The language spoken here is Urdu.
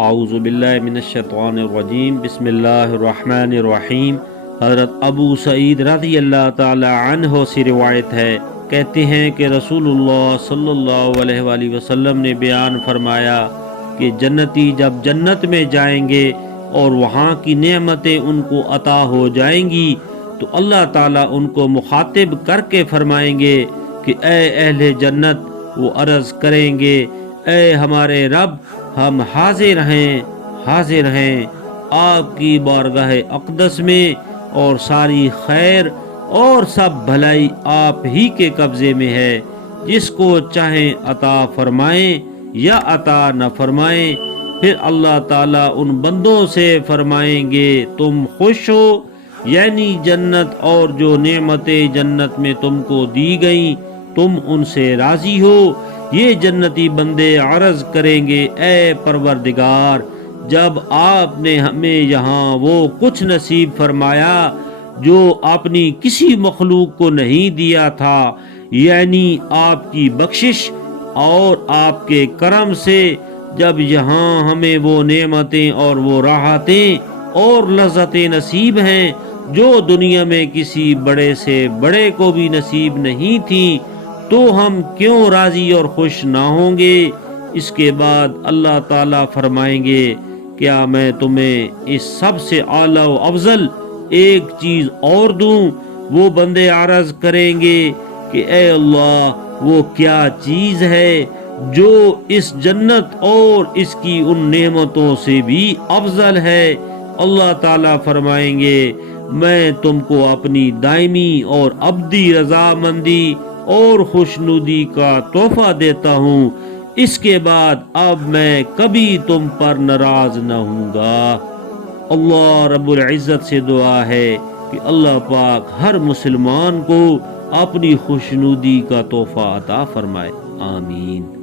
اعوذ باللہ من الشیطان الرجیم، بسم اللہ الرحمن الرحیم۔ حضرت ابو سعید رضی اللہ تعالی عنہ سے روایت ہے، کہتے ہیں کہ رسول اللہ صلی اللہ علیہ وآلہ وسلم نے بیان فرمایا کہ جنتی جب جنت میں جائیں گے اور وہاں کی نعمتیں ان کو عطا ہو جائیں گی تو اللہ تعالیٰ ان کو مخاطب کر کے فرمائیں گے کہ اے اہل جنت، وہ عرض کریں گے اے ہمارے رب، ہم حاضر ہیں آپ کی بارگاہ اقدس میں، اور ساری خیر اور سب بھلائی آپ ہی کے قبضے میں ہے، جس کو چاہیں عطا فرمائیں یا عطا نہ فرمائیں۔ پھر اللہ تعالیٰ ان بندوں سے فرمائیں گے تم خوش ہو، یعنی جنت اور جو نعمتیں جنت میں تم کو دی گئیں تم ان سے راضی ہو؟ یہ جنتی بندے عرض کریں گے اے پروردگار، جب آپ نے ہمیں یہاں وہ کچھ نصیب فرمایا جو اپنی کسی مخلوق کو نہیں دیا تھا، یعنی آپ کی بخشش اور آپ کے کرم سے، جب یہاں ہمیں وہ نعمتیں اور وہ راحتیں اور لذتیں نصیب ہیں جو دنیا میں کسی بڑے سے بڑے کو بھی نصیب نہیں تھیں، تو ہم کیوں راضی اور خوش نہ ہوں گے؟ اس کے بعد اللہ تعالیٰ فرمائیں گے کیا میں تمہیں اس سب سے اعلیٰ و افضل ایک چیز اور دوں؟ وہ بندے عرض کریں گے کہ اے اللہ، وہ کیا چیز ہے جو اس جنت اور اس کی ان نعمتوں سے بھی افضل ہے؟ اللہ تعالیٰ فرمائیں گے میں تم کو اپنی دائمی اور ابدی رضامندی اور خوشنودی کا تحفہ دیتا ہوں، اس کے بعد اب میں کبھی تم پر ناراض نہ ہوں گا۔ اللہ رب العزت سے دعا ہے کہ اللہ پاک ہر مسلمان کو اپنی خوشنودی کا تحفہ عطا فرمائے، آمین۔